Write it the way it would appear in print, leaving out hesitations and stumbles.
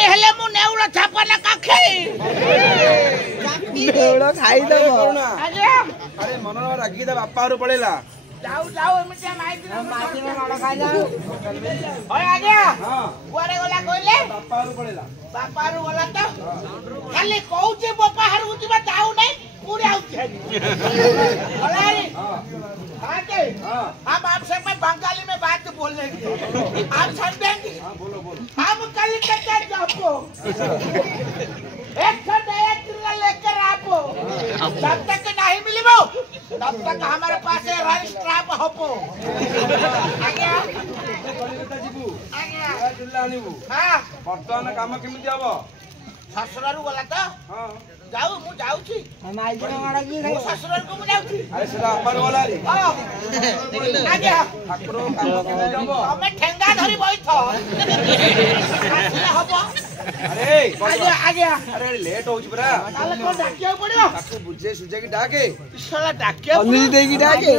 में हेले मु नेउला छापा ना काखे नेउला खाई दो आजा अरे मनोर रागी दा बापा रो पड़ेला जाऊ जाऊ एमितिया माइती में माड़ खा जाऊ ओए आजा हां कुआरे गला कइले बापा रो पड़ेला बापा रो गला तो खाली कहूचे बापा हरु जिबा जाऊ नहीं पूरे आउत है अलारी हां आके हां हम आपसे मैं बंगाली में बात बोलने की आप समझेंगे हां बोलो बोलो हम कल तक जाओ एक लेकर आपो जब तक नहीं मिलिबो तब तक हमारे पास रजिस्ट्राप होपो आज्ञा कलिकता जीबू आज्ञा जिल्ला आनिबू हां वर्तमान काम केमिति हबो ससुरारू गला तो हां जाऊ मु जाउछी हम आइज माड़ा की मु ससुरारू को मु जाउछी अरे सेटा अपार वाला रे हां आज्ञा ठाकुर काम केमिति हबो हमें ठेंगा धरी बैठ आसिला हबो अरे आज्ञा आज्ञा अरे लेट होउछ बरा ताले को डाकिया पड़ियो ताको बुझे सुजे की डाके साला डाकिया अनुजी देगी डाके